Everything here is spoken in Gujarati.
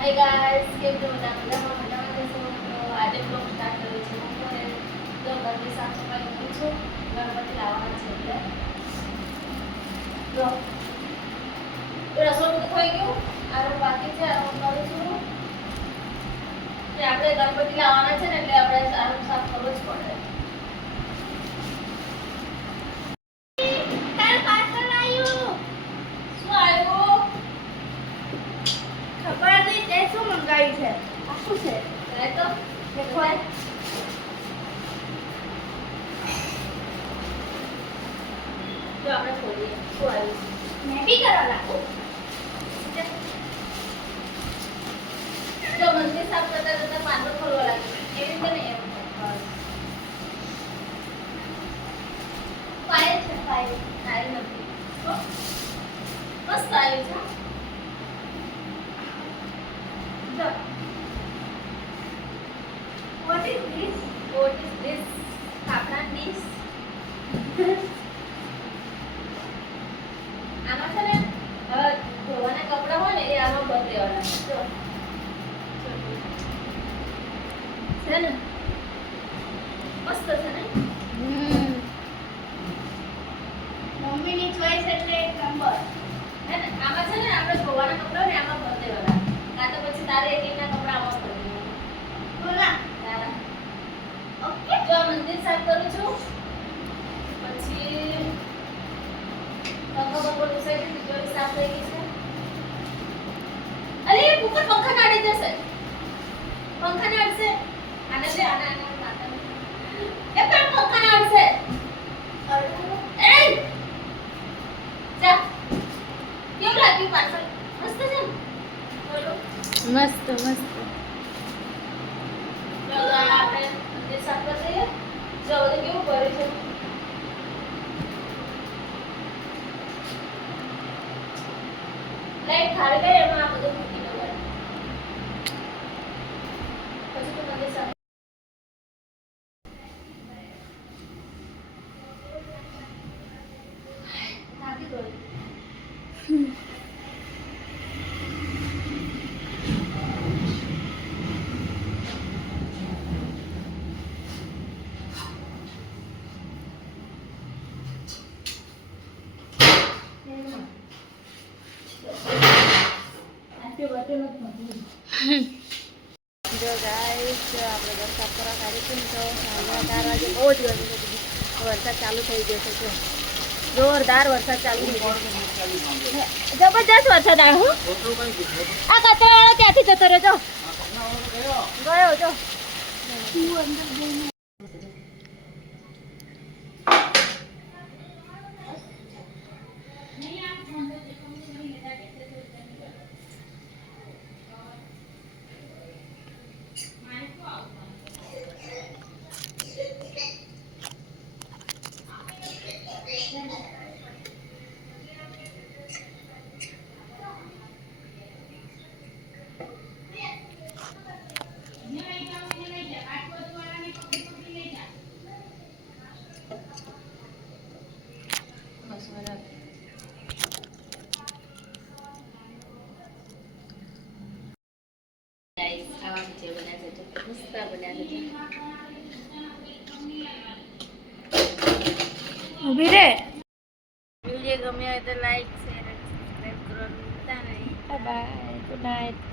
હાય ગાઈસ, કેમ છો બધા? મજામાં જશો તો આજે બ્લોગ સ્ટાર્ટ કર્યો છે બપોરે. તો ઘરની સાફ સફાઈ કરું છું. ગણપતિ લાવવાના છે એટલે જો રસોડું થઈ ગયું. આરો બાકી છે, આરો કરું છું. આપણે ગણપતિ લાવવાના છે ને એટલે આપણે આરો સાફ કરવો જ પડે. જો આપણે ખોલીએ શું આવ્યું મેં બી કરવા લાગુ જો મંદિર સાફ કરતા કરતા પાંદડો ખોલવા લાગ્યો એવી રીતે નહીં એમ ફાઇલ છે ફાઇલ નથી તો મસ્ત આવ્યું છે જો what is this khakhra dish આમાં છે ને ધોવાના કપડા હોય ને એ આમાં બંધ દેવાના જો છે ને મસ્ત છે ને મમ્મીની ચોઈસ એટલે એક નંબર હે ને આમાં છે ને આપણે ધોવાના કપડા હોય ને આમાં બંધ દેવાના કાં તો પછી તારે એકના કપડા આમાં બંધ દેવાના બોલા તારા ઓકે જો મંદિર સાફ કરું છું પછી પંખા બપોર ઉસાઈ છે તિજોરી સાફ થઈ ગઈ છે અરે એ ઉપર પંખા નાડી જશે પંખા નાડશે આને લે આના માથા એ પણ પંખા નાડશે એ જા કેવું લાગ્યું પાર્સલ મસ્ત છે ને બોલો મસ્ત જો આપણે મંદિર સાફ કરી દઈએ જો બધું કેવું ભર્યું છે લાઈટ ખાલી ગઈ એમાં આ બધું મૂકી દેવાનું પછી તો મંદિર સાફ થાકી ગઈ જો ગાઈસ આપણે ઘર સાફ કરવા કાઢીશું તો સાંજના 4 વાગે બહુ જ ગરમી હતી વરસાદ ચાલુ થઈ ગયો છે જો જોરદાર વરસાદ ચાલુ થઈ ગયો જબરજસ્ત વરસાદ આવ્યો આ કચરાવાળો ત્યાંથી જતો રહ્યો ગયો જો ઉભી રે વિડીયો ગમ્યો હોય તો લાઈક શેર અને સબસ્ક્રાઇબ કરવાનું ભૂલતા નહીં. Bye bye good night.